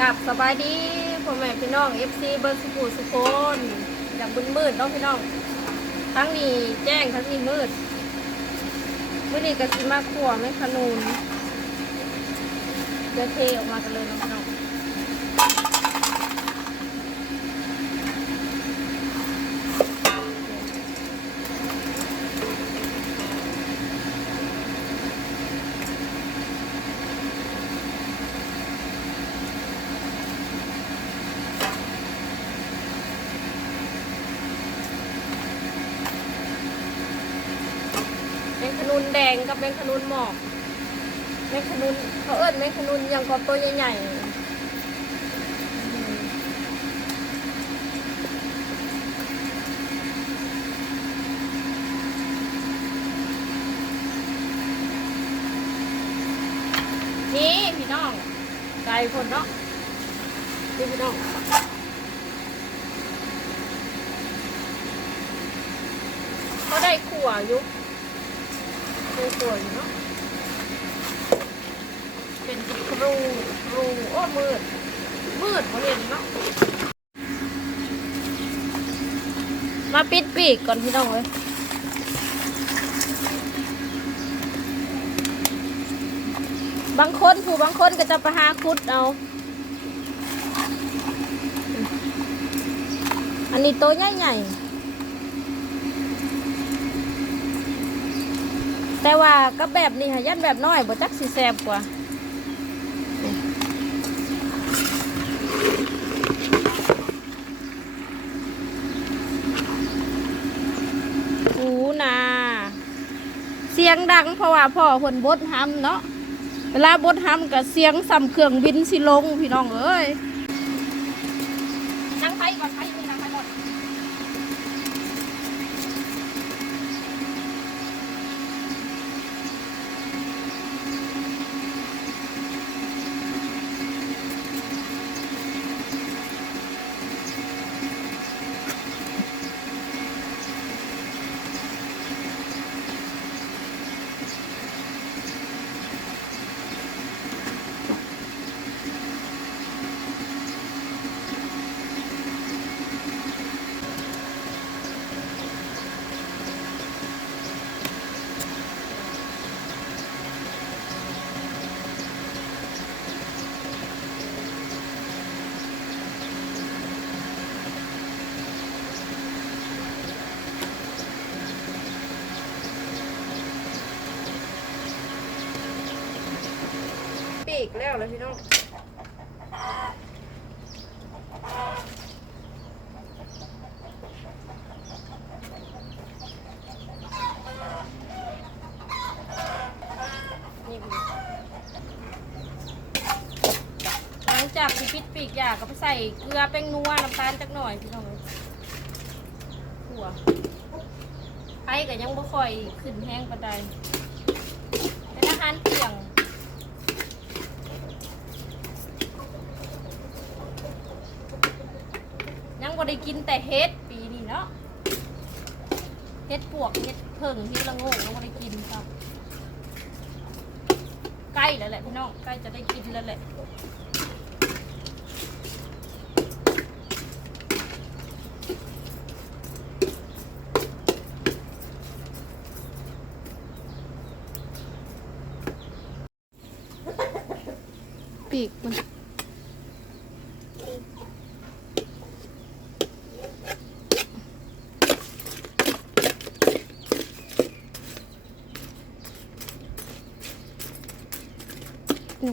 กับสบายดีพ่อแม่พี่น้อง FC เบิร์สุขุสุโคนอยากบึนมืดน้องพี่น้อง ทั้งนี้แจ้งทั้งนี้มืดมื่อนี้ก็สิมาขั่วไม่ขนูนเดี๋ยวเทออกมากันเลยน้องพี่น้อง ขนุนแดงกับเป็นขนุนหมอกเป็นขนุนเขาเอิ้นเป็นขนุนอยังก็ตัวใหญ่ๆนี่พี่น้องใจคนเนาะนี่พี่น้องก็ได้ขั่วอยุบ เป็นขั่วยู่เนาะ เป็นครูครูโอ้มืด มืดเขาเห็นเนาะ มาปิดปีกก่อนพี่น้องเลยบางคนผู้บางคนก็จะไปหาคุดเอา อันนี้โตใหญ่ๆ แต่ว่าก็แบบนี้ค่ะยันแบบน้อยบ่จักสิแซบกว่าอูนาเสียงดังเพราะว่าพ่อคนบดห้ำเนาะเวลาบดห้ำกับเสียงสั่เครื่องบินสิลงพี่น้องเอ้ยนั่งไฟก่อนไฟ กแล้วเลยพี่น้องหลังจากที่ปิดปีกอยากก็ไปใส่เกลือแป้งนัวน้ำตาลจักหน่อยพี่น้องเลยหัวไอ้ก็ยังบ่ค่อยขึ้นแห้งปานใดเป็นอาหารเที่ยง ยัง บ่ได้กินแต่เฮ็ดปีนี้เนาะเฮ็ดปวกเฮ็ดเพิ่งเฮ็ดละโงกยังบ่ได้กินครับใกล้แล้วแหละพี่น้องใกล้จะได้กินแล้วแหละปีกมัน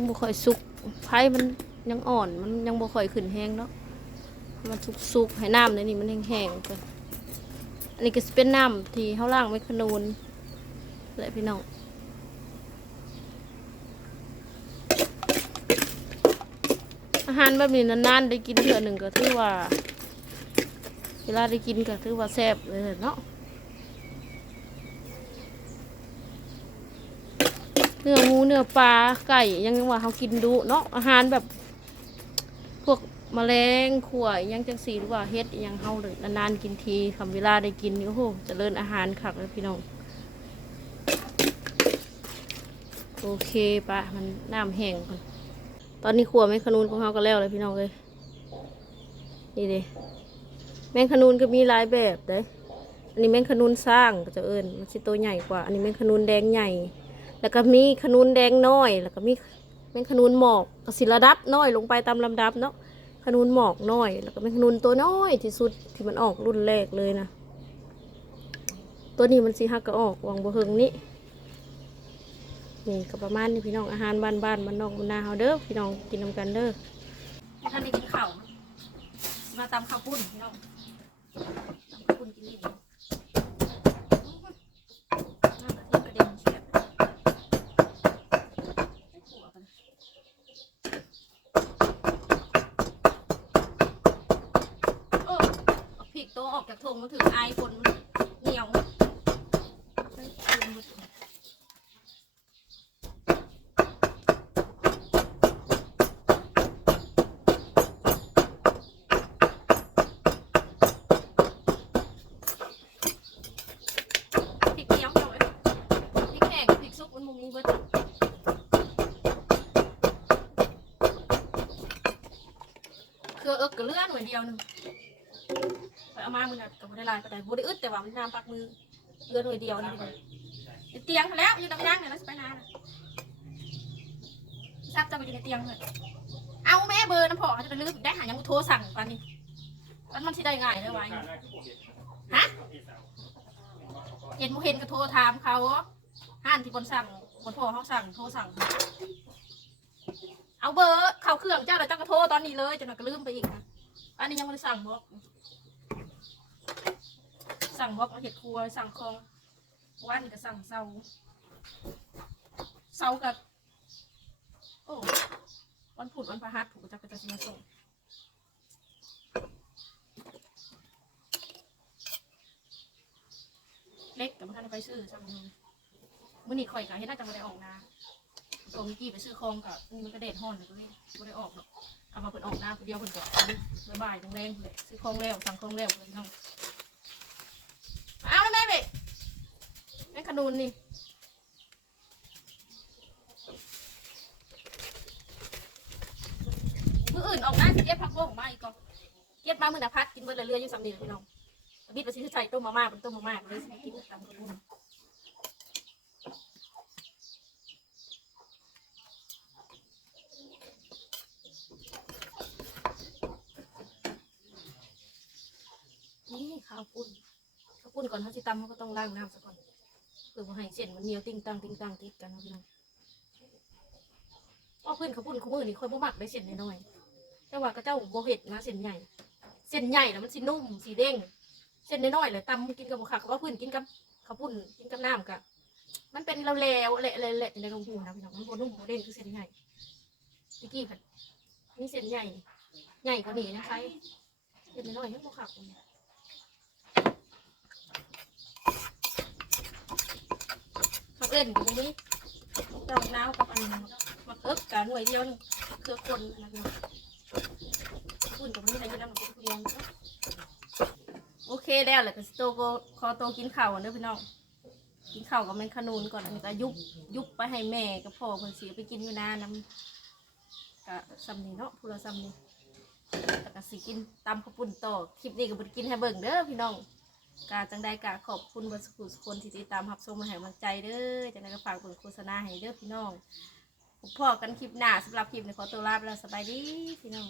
ยังบ่ค่อยสุกไผ่มันยังอ่อนมันยังบ่ค่อยขึ้นแห้งเนาะมันสุกๆให้น้ำในนี้มันแห้งๆก่อนอันนี้ก็สิเป็นน้ำที่เฮาล้างไว้ขนูนและพี่น้องอาหารแบบนี้นานๆได้กินเทื่อหนึ่งก็ถือว่า เวลาได้กินก็ถือว่าแซ่บเลยเนาะ เนื้อหมูเนื้อปลาไก่ยังว่าเขากินดูเนาะอาหารแบบ พวกแมลงขวายยังจังสีหรือว่าเฮ็ดยังเฮาเลยนานๆกินทีคำเวลาได้กินโอ้โหเจริญอาหารคักเลยพี่น้องโอเคปะมันน้ำแห้งก่อนตอนนี้ขัวแมงขนูนของเราก็แล้วเลยพี่น้องเลยนี่ดิแมงขนูนก็มีหลายแบบเด้ยอันนี้แมงขนูนสร้างก็จะเอิญมันสิตัวใหญ่กว่า อันนี้แมงขนูนแดงใหญ่ แล้วก็มีขนูนแดงน้อย แล้วก็มีแมงขนูนหมอกก็สิระดับน้อยลงไปตามลำดับเนาะขนูนหมอกน้อย แล้วก็แมงขนูนตัวน้อยที่สุดที่มันออกรุ่นแรกเลยนะตัวนี้มันสิฮักก็ออกวังบ่เฮิงนี้นี่ก็ประมาณนี้พี่น้องอาหารบ้านบ้านๆบ้านนอกบ้านนาเฮาเด้อพี่น้องกินนำกันเด้อท่านได้กินข้าวมาตำข้าวปุ้นพี่น้องตำข้าวปุ้นกินนี่ หน่อยเดียวหนึงไปเอามามือน่ะกับบ่ได้ลายปานใดบ่ได้อึดแต่ว่ามันน้ำปักมือเลื่อนหน่อยเดียวนี่เดี๋ยเตียงเขาแล้วอยู่ตรงนั้นเนี่ยเราจะไปนานน่ะซักจะไปอยู่ในเตียงเลยเอาแม่เบอร์น้ำพอจะไปลืมได้หายังโทรสั่งปานนี้มันมันสิได้ง่ายเลยว้ฮะเห็นบ่เห็นก็โทรถามเขาห้านที่บนสั่งบนพ่อเขาสั่งโทรสั่ง เอาเบอร์เข้าเครื่องเจ้าแล้วเจ้าก็โทรตอนนี้เลยจนว่าก็ลืมไปอีกนะ อันนี้ยังไม่ได้สั่งบล็อก สั่งบล็อกมาเห็ดครัวสั่งคองวันก็สั่งเสาเสากับโอ้วันพุธวันพฤหัสถูกจ้าก็จะมาส่งเล็กกับท่านไปซื้อจังมื่อนี้ข่อยกับให้น่าจะมาได้ออกนาตัวมิกี้ไปซื้อคองกับนี่มันก็เด็ดห่อนเลยก็เลยไม่ได้ออกหรอก เอามาเปิดออกหน้าคนเดียวคนเดียวระบายแรงเลยซื้อคองแล้วสั่งคองแล้วเลยน้องเอาแล้วแม่เบะแม่ขนุนนี่มืออื่นออกหน้าเก็บผักบุ้งมาอีกก่อนเก็บมามือหนาพัดกินเบอร์เรืออยู่สำเนียงพี่น้องบิดไปซื้อใส่ต้มมาม่าเป็นต้มมาม่าเลยสิกินตำกระปุนนี่ข้าวปุ้นข้าวปุ้ นก่อนเขาจะตำเขาก็ต้องล้างน้ำซะก่อนเพื่อมาให้เส้นมันเหนียวติ้งตังติ้งตังติดกันนะพี่น้องว่าเพื่อนเขาวปุ้นคู่มือนี่ค่อยบ่มักได้เส้นน้อยๆแต่ว่าก็เจ้าโบเห็ดนะเส้นใหญ่ เส้นใหญ่แล้วมันสีนุ่มสีเด้ง เส้นน้อยๆเลยตำกินกับบุคคาก็พื้นกินกับเขาวปุ้นกินกับน้ำกะมันเป็นเราแล้วเละเละในโรงหูนะพี่น้องมันโบนุ่มโบเด่นคือเส้นใหญ่พี่กี้ผัดนี่เส้นใหญ่ ใหญ่กว่านี้นะคะเส้นน้อยให้บุคคา เล่นอยู่ตรงนี้ดอกนาวกับอันมาเอิบกับหน่วยเดียวนึงคือคนนะพี่น้องปุ้นกับนี่อะไรอยู่น้ำมักเรียนโอเคแล้วแหละก็สิโตก็ขอโตกินข้าวก่อนเด้อพี่น้องกินข้าวกับแมงขนูนก่อนอันนี้ก็ยุบยุบไปให้แม่กับพ่อคนเสียไปกินอยู่นานน้ำกะซ้ำนี่เนาะพูดละซ้ำนี่แต่ก็สิกินตำข้าวปุ้นต่อคลิปนี้ก็บ่ได้กินให้เบิ่งเด้อพี่น้อง กาจังได้กาขอบคุณบรรสุขสุคนที่ติดตามรับชมมาให้กำลังใจเด้อจังไดก็ฝากเบิ่งโฆษณาให้เด้อพี่น้องพบพอกันคลิปหน้าสำหรับคลิปนี้ขอตัวลาไปแล้วสบายดีพี่น้อง